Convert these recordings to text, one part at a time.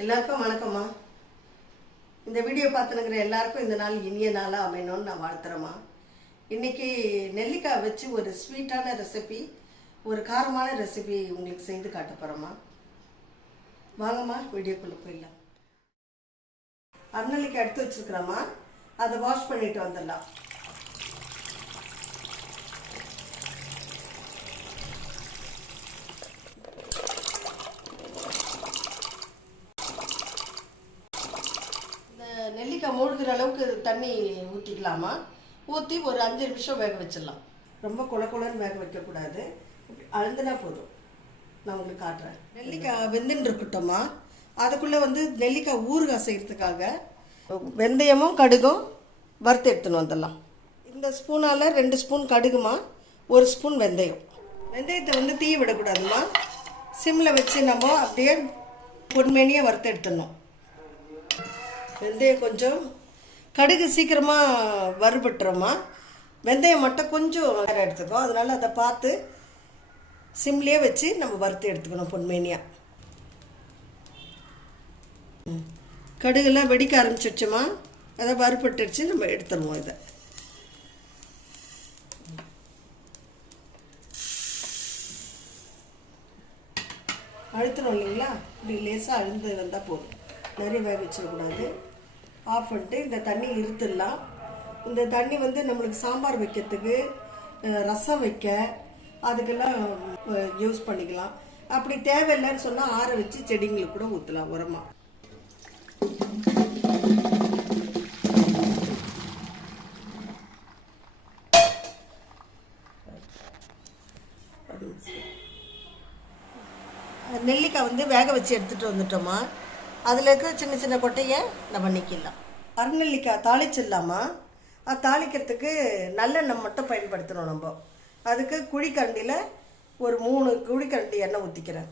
எல்லாருக்கும் வணக்கம்மா. இந்த வீடியோ பார்த்துனுங்கிற எல்லாருக்கும் இந்த நாள் இனிய நாளாக அமையணும்னு நான் வாழ்த்துறேம்மா. இன்றைக்கி நெல்லிக்காய் வச்சு ஒரு ஸ்வீட்டான ரெசிபி, ஒரு காரமான ரெசிபி உங்களுக்கு செய்து காட்ட போகிறோம்மா. வாங்கம்மா, வீடியோக்குள்ளே போயிடலாம். நெல்லிக்காய் எடுத்து வச்சுருக்குறோம்மா, அதை வாஷ் பண்ணிட்டு வந்துடலாம். நெல்லிக்காய் மூழ்கிற அளவுக்கு தண்ணி ஊற்றிக்கலாமா. ஊற்றி ஒரு 5 நிமிஷம் வேக வச்சிடலாம். ரொம்ப குளன்னு வேக வைக்கக்கூடாது, அழுந்துனா போதும். நான் உங்களுக்கு காட்டுறேன். நெல்லிக்காய் வெந்துன்னு இருக்கட்டும்மா. அதுக்குள்ளே நெல்லிக்காய் ஊறுகாய் செய்கிறதுக்காக வெந்தயமும் கடுகும் வறுத்து எடுத்துன்னு வந்துடலாம். இந்த ஸ்பூனால் 2 ஸ்பூன் கடுகுமா, 1 ஸ்பூன் வெந்தயம். வெந்தயத்தை தீ விடக்கூடாதுமா. சிம்மில் வச்சு நம்ம அப்படியே பொன்மேனியாக வறுத்து எடுத்துடணும். வெந்தயம் கொஞ்சம், கடுகு சீக்கிரமாக வறுபட்டுறோமா. வெந்தயம் மட்டும் கொஞ்சம் நேரம் எடுத்துக்கோ. அதனால் அதை பார்த்து சிம்லேயே வச்சு நம்ம வறுத்து எடுத்துக்கணும் பொன்மேனியாக. கடுகுலாம் வெடிக்க ஆரம்பிச்சிடுச்சுமா, அதை வறுபட்டுடுச்சு. நம்ம எடுத்துருவோம். இதை அழுத்தணும் இல்லைங்களா. இப்படி லேசாக அழுந்து வந்தால் போதும், நிறைய வேக வச்சிடக்கூடாது. ஆஃப் பண்ணிட்டு இந்த தண்ணி இருத்துடலாம். இந்த தண்ணி நம்மளுக்கு சாம்பார் வைக்கிறதுக்கு, ரசம் வைக்க, அதுக்கெல்லாம் யூஸ் பண்ணிக்கலாம். அப்படி தேவையில்லைன்னு சொன்னால் ஆற வச்சு செடிங்களுக்கு கூட ஊற்றலாம் உரமாக. நெல்லிக்காய் வேக வச்சு எடுத்துகிட்டு வந்துட்டோமா. அதில் இருக்கிற சின்ன சின்ன கொட்டையை நம்ம நீக்கிடலாம். நெல்லிக்காய் தாளிச்சிடலாமா. அது தாளிக்கிறதுக்கு நல்லெண்ணெய் மட்டும் பயன்படுத்தணும் நம்ம. அதுக்கு குழிக்கரண்டியில் ஒரு 3 குழிக்கரண்டி எண்ணெய் ஊற்றிக்கிறேன்.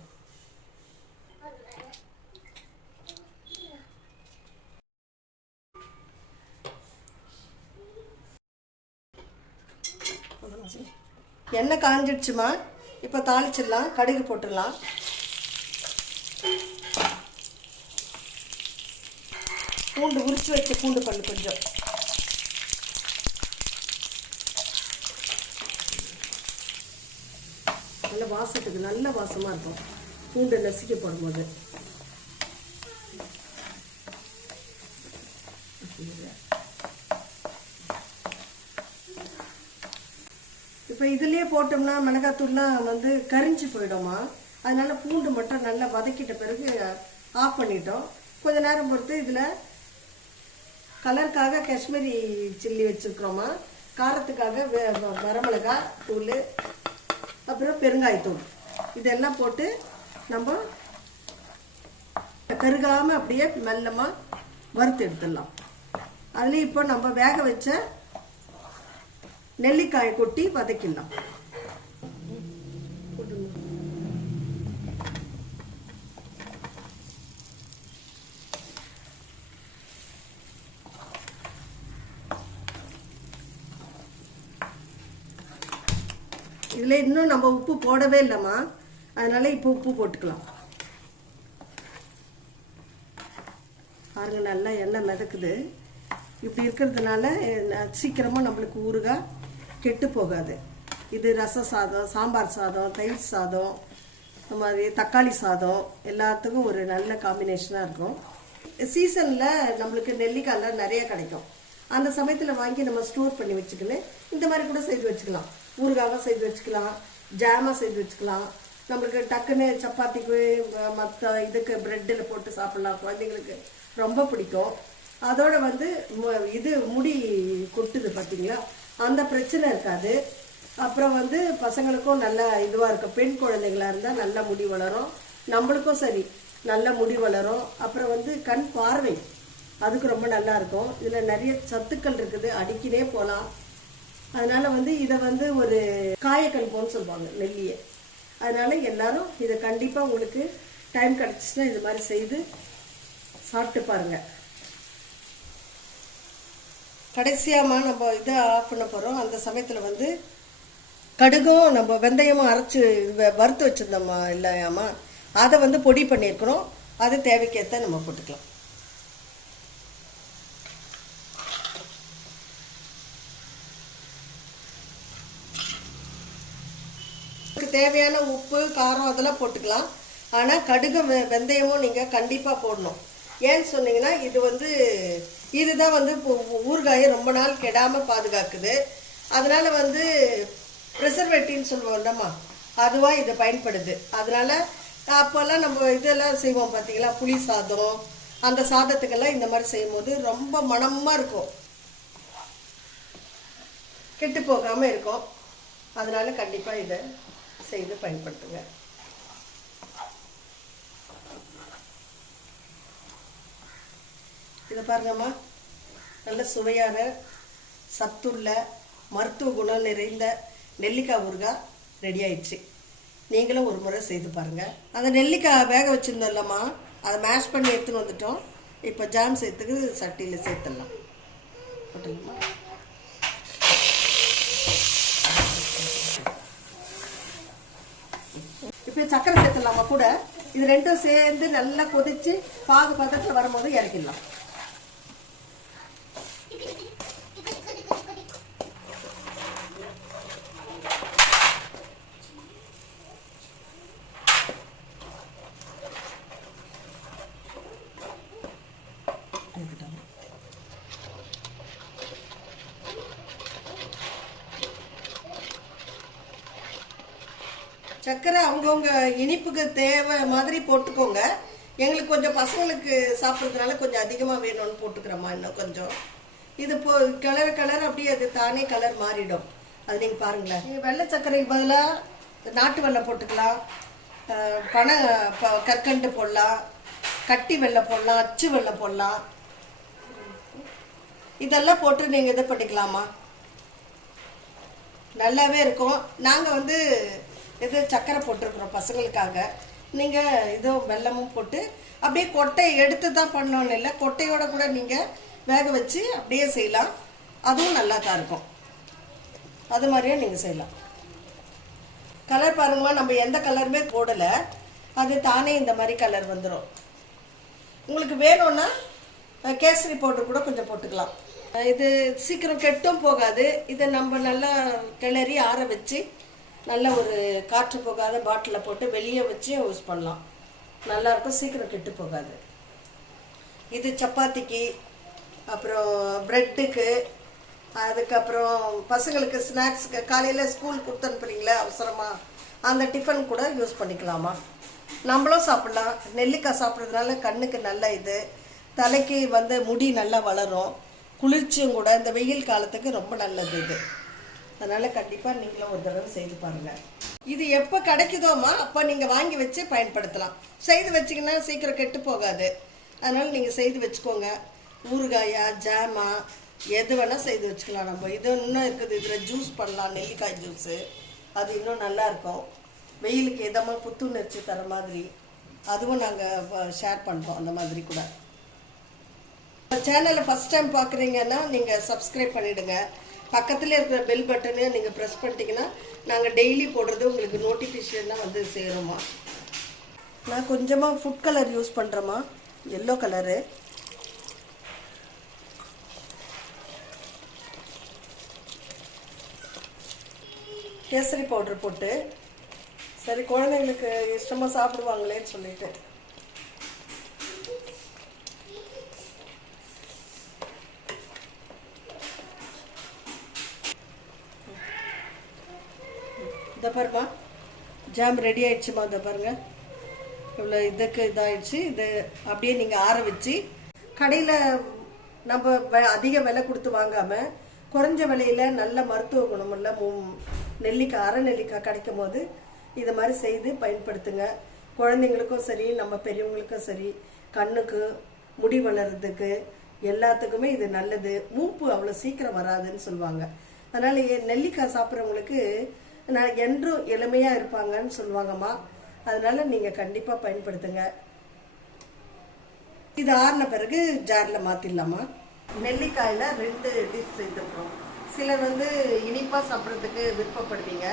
எண்ணெய் காஞ்சிடுச்சுமா. இப்போ தாளிச்சிடலாம். கடுகு போட்டுடலாம். பூண்டு உரிச்சு வச்ச பூண்டு பல்லு கொஞ்சம், நல்ல வாசத்துக்கு நல்ல வாசமாக இருக்கும் பூண்டு நசுக்கி போடும்போது. இப்போ இதுலேயே போட்டோம்னா மிளகாத்தூள்லாம் கரிஞ்சு போயிடுமா. அதனால பூண்டு மட்டும் நல்லா வதக்கிட்ட பிறகு ஆஃப் பண்ணிட்டோம். கொஞ்ச நேரம் பொறுத்து இதில் கலருக்காக காஷ்மீரி சில்லி வச்சுருக்குறோமா, காரத்துக்காக வரமிளகாய் தூள், அப்புறம் பெருங்காயத்தூள், இதெல்லாம் போட்டு நம்ம கருகாமல் அப்படியே மெல்லமாக வறுத்து எடுத்துடலாம். அதில் இப்போ நம்ம வேக வச்ச நெல்லிக்காயை கொட்டி வதக்கிடலாம். இதில் இன்னும் நம்ம உப்பு போடவே இல்லைம்மா, அதனால இப்போ உப்பு போட்டுக்கலாம். பாருங்க, நல்லா எண்ணெய் மிதக்குது. இப்படி இருக்கிறதுனால சீக்கிரமாக நம்மளுக்கு ஊறுகாய் கெட்டு போகாது. இது ரச சாதம், சாம்பார் சாதம், தயிர் சாதம், இந்த மாதிரி தக்காளி சாதம் எல்லாத்துக்கும் ஒரு நல்ல காம்பினேஷனாக இருக்கும். சீசனில் நம்மளுக்கு நெல்லிக்காயெலாம் நிறைய கிடைக்கும். அந்த சமயத்தில் வாங்கி நம்ம ஸ்டோர் பண்ணி வச்சுக்கணும். இந்த மாதிரி கூட செய்து வச்சுக்கலாம். ஊறுகாவாக செய்து வச்சுக்கலாம், ஜாமாக செய்து வச்சுக்கலாம். நம்மளுக்கு டக்குன்னு சப்பாத்திக்கு மற்ற இதுக்கு ப்ரெட்டில் போட்டு சாப்பிட்லாம். குழந்தைங்களுக்கு ரொம்ப பிடிக்கும். அதோட இது முடி கொட்டுது பார்த்தீங்களா, அந்த பிரச்சனை இருக்காது. அப்புறம் பசங்களுக்கும் நல்ல இதுவாக இருக்கும். பெண் குழந்தைங்களாக இருந்தால் நல்ல முடி வளரும், நம்மளுக்கும் சரி நல்ல முடி வளரும். அப்புறம் கண் பார்வை அதுக்கு ரொம்ப நல்லா இருக்கும். இதில் நிறைய சத்துக்கள் இருக்குது, அடிக்கினே போகலாம். அதனால் இதை ஒரு காயக்கல்போன்னு சொல்லுவாங்க நெல்லியை. அதனால் எல்லாரும் இதை கண்டிப்பாக உங்களுக்கு டைம் கிடச்சிச்சுன்னா இது மாதிரி செய்து சாப்பிட்டு பாருங்கள். கடைசியாமா நம்ம இதை ஆஃப் பண்ண போகிறோம். அந்த சமயத்தில் கடுகும் நம்ம வெந்தயமும் அரைச்சி வறுத்து வச்சுருந்தோம்மா இல்லையாம்மா, அதை பொடி பண்ணியிருக்கிறோம். அது தேவைக்கேற்ற நம்ம போட்டுக்கலாம். தேவையான உப்பு காரம் அதெல்லாம் போட்டுக்கலாம். ஆனால் கடுகு வெந்தயமும் நீங்கள் கண்டிப்பாக போடணும். ஏன்னு சொன்னீங்கன்னா இதுதான் ஊறுகாயை ரொம்ப நாள் கெடாமல் பாதுகாக்குது. அதனால் ப்ரிசர்வேட்டிவ்னு சொல்லுவோம்லம்மா, அதுவாக இது பயன்படுது. அதனால் அப்போல்லாம் நம்ம இதெல்லாம் செய்வோம் பார்த்தீங்களா, புளி சாதம், அந்த சாதத்துக்கெல்லாம் இந்த மாதிரி செய்யும்போது ரொம்ப மணமாக இருக்கும், கெட்டு போகாமல் இருக்கும். அதனால் கண்டிப்பாக இதை செய்து பயன்படுத்துங்க. இதை பாருங்கம்மா, நல்ல சுவையான சத்துள்ள மருத்துவ குணம் நிறைந்த நெல்லிக்காய் ஊறுகாய் ரெடி ஆயிடுச்சு. நீங்களும் ஒரு முறை செய்து பாருங்கள். அந்த நெல்லிக்காய் வேக வச்சுருந்தோம்லம்மா, அதை மேஷ் பண்ணி எடுத்துன்னு வந்துட்டோம். இப்போ ஜாம் சேர்த்துக்கு சட்டியில் சேர்த்துடலாம். போட்டுங்கம்மா. இப்போ சக்கரை சேர்த்துடலாமா கூட. இது ரெண்டும் சேர்ந்து நல்லா கொதிச்சு பாகு பதத்தில் வரும்போது இறக்கிடலாம். சர்க்கரை அவங்கவுங்க இனிப்புக்கு தேவை மாதிரி போட்டுக்கோங்க. எங்களுக்கு கொஞ்சம் பசங்களுக்கு சாப்பிட்றதுனால கொஞ்சம் அதிகமாக வேணும்னு போட்டுக்கிறோம்மா. இன்னும் கொஞ்சம் இது கலர் அப்படியே அது தானே கலர் மாறிடும். அது நீங்கள் பாருங்களேன். வெள்ளை சர்க்கரைக்கு பதிலாக நாட்டு வெல்லம் போட்டுக்கலாம், கற்கண்டு போடலாம், கட்டி வெல்லம் போடலாம், அச்சு வெல்லம் போடலாம். இதெல்லாம் போட்டு நீங்கள் இது பண்ணிக்கலாமா, நல்லாவே இருக்கும். நாங்கள் இது சர்க்கரை போட்டிருக்கிறோம் பசங்களுக்காக. நீங்கள் இதோ வெல்லமும் போட்டு அப்படியே கொட்டையை எடுத்து தான் பண்ணோன்னு இல்லை, கொட்டையோட கூட நீங்கள் வேக வச்சு அப்படியே செய்யலாம். அதுவும் நல்லா தான் இருக்கும். அது மாதிரியே நீங்கள் செய்யலாம். கலர் பாருங்கம்மா, நம்ம எந்த கலருமே போடலை, அது தானே இந்த மாதிரி கலர் வந்துடும். உங்களுக்கு வேணும்னா கேசரி பவுடர் கூட கொஞ்சம் போட்டுக்கலாம். இது சீக்கிரம் கெட்டும் போகாது. இதை நம்ம நல்லா கிளறி ஆற வச்சு நல்ல ஒரு காற்று போகாத பாட்டிலில் போட்டு வெளியே வச்சு யூஸ் பண்ணலாம். நல்லாயிருக்கும், சீக்கிரம் கெட்டு போகாது. இது சப்பாத்திக்கு, அப்புறம் ப்ரெட்டுக்கு, அதுக்கப்புறம் பசங்களுக்கு ஸ்நாக்ஸுக்கு, காலையில் ஸ்கூல் கொடுத்து அனுப்புறீங்களே அவசரமாக, அந்த டிஃபன் கூட யூஸ் பண்ணிக்கலாமா. நம்மளும் சாப்பிட்லாம். நெல்லிக்காய் சாப்பிட்றதுனால கண்ணுக்கு நல்ல இது, தலைக்கு முடி நல்லா வளரும், குளிர்ச்சியும் கூட. இந்த வெயில் காலத்துக்கு ரொம்ப நல்லது இது. அதனால் கண்டிப்பாக நீங்களும் ஒரு தடவை செய்து பாருங்கள். இது எப்போ கிடைக்குதோமா அப்போ நீங்கள் வாங்கி வச்சு பயன்படுத்தலாம். செய்து வச்சிங்கன்னா சீக்கிரம் கெட்டு போகாது. அதனால் நீங்கள் செய்து வச்சுக்கோங்க. ஊறுகாயா ஜாமா எது வேணால் செய்து வச்சுக்கலாம். நம்ம இது இன்னும் இருக்குது, இதில் ஜூஸ் பண்ணலாம், நெல்லிக்காய் ஜூஸு. அது இன்னும் நல்லாயிருக்கும். வெயிலுக்கு எதமாக புத்துணர்ச்சி தர மாதிரி அதுவும் நாங்கள் ஷேர் பண்ணுறோம். அந்த மாதிரி கூட சேனலை ஃபஸ்ட் டைம் பார்க்குறீங்கன்னா நீங்கள் சப்ஸ்கிரைப் பண்ணிவிடுங்க. பக்கத்தில் இருக்கிற பெல் பட்டனை நீங்கள் ப்ரெஸ் பண்ணிட்டீங்கன்னா நாங்கள் டெய்லி போடுறது உங்களுக்கு நோட்டிஃபிகேஷனாக சேருமா. நான் கொஞ்சமாக ஃபுட் கலர் யூஸ் பண்ணுறேம்மா, எல்லோ கலரு. கேசரி பவுடர் போட்டு, சரி குழந்தைங்களுக்கு இஷ்டமாக சாப்பிடுவாங்களேன்னு சொல்லிட்டு. இதை பாருமா, ஜாம் ரெடி ஆயிடுச்சுமா. இதை பாருங்கள், இவ்வளோ இதுக்கு இதாகிடுச்சு. இது அப்படியே நீங்கள் ஆற வச்சு கடையில் நம்ம அதிக விலை கொடுத்து வாங்காமல் குறைஞ்ச விலையில் நல்ல மருத்துவ குணமுள்ள நெல்லிக்காய், அரை நெல்லிக்காய் கிடைக்கும் போது இதை மாதிரி செய்து பயன்படுத்துங்க. குழந்தைங்களுக்கும் சரி, நம்ம பெரியவங்களுக்கும் சரி, கண்ணுக்கு, முடி வளர்கிறதுக்கு எல்லாத்துக்குமே இது நல்லது. மூப்பு அவ்வளோ சீக்கிரம் வராதுன்னு சொல்லுவாங்க. அதனால் நெல்லிக்காய் சாப்பிட்றவங்களுக்கு நான் என்றும் இளமையாக இருப்பாங்கன்னு சொல்லுவாங்கம்மா. அதனால் நீங்கள் கண்டிப்பாக பயன்படுத்துங்க. இது ஆறின பிறகு ஜாரில் மாற்றிடலாமா. நெல்லிக்காயில் 2 டிஷ் செய்திருக்கிறோம். சிலர் இனிப்பாக சாப்பிட்றதுக்கு விருப்பப்படுவீங்க,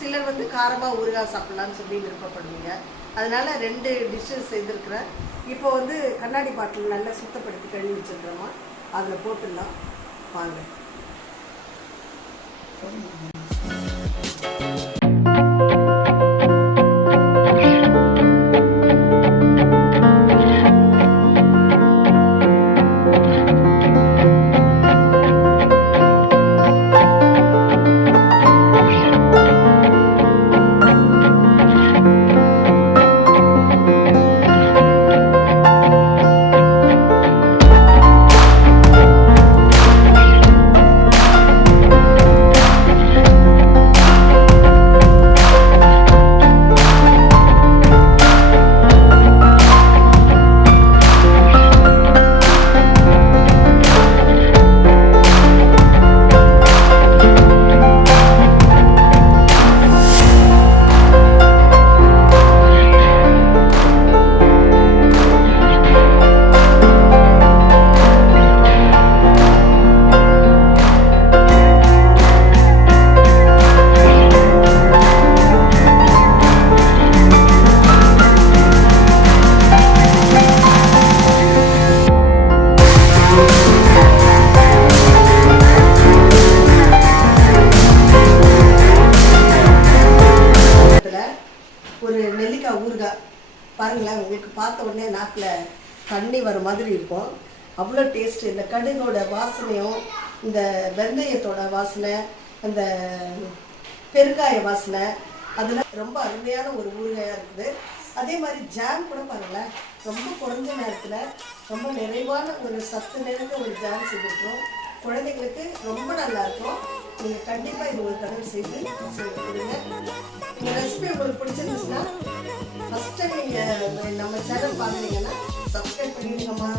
சிலர் காரமாக ஊறுகாய் சாப்பிட்லான்னு சொல்லி விருப்பப்படுவீங்க. அதனால் 2 டிஷ்ஷு செய்திருக்கிறேன். இப்போ வந்து கண்ணாடி பாட்டில் நல்லா சுத்தப்படுத்தி கழுவி வச்சுருக்கிறோமா, அதில் போட்டுடலாம் வாங்க. ஒரு நெல்லிக்காய் ஊறுகாய் பாருங்களேன், உங்களுக்கு பார்த்த உடனே நாக்கில் தண்ணி வர மாதிரி இருக்கும். அவ்வளோ டேஸ்ட். இந்த கடுகோட வாசனையும் இந்த வெந்தயத்தோட வாசனை, அந்த பெருங்காய வாசனை, அதில் ரொம்ப அருமையான ஒரு ஊறுகாயாக இருக்குது. அதே மாதிரி ஜாம் கூட பாருங்களேன், ரொம்ப குறைஞ்ச நேரத்தில் ரொம்ப நிறைவான ஒரு சத்து நிறைந்த ஒரு ஜாம் செஞ்சுருக்கோம். குழந்தைங்களுக்கு ரொம்ப நல்லாயிருக்கும். நீங்கள் கண்டிப்பாக இது ஒரு தடவை செய்து கொடுங்க. இந்த ரெசிபி உங்களுக்கு பிடிச்சிருந்துச்சுன்னா ஃபஸ்ட் டைம் நீங்கள் நம்ம சேனல் பார்க்குறீங்கன்னா சப்ஸ்கிரைப் பண்ணிடுங்கம்மா.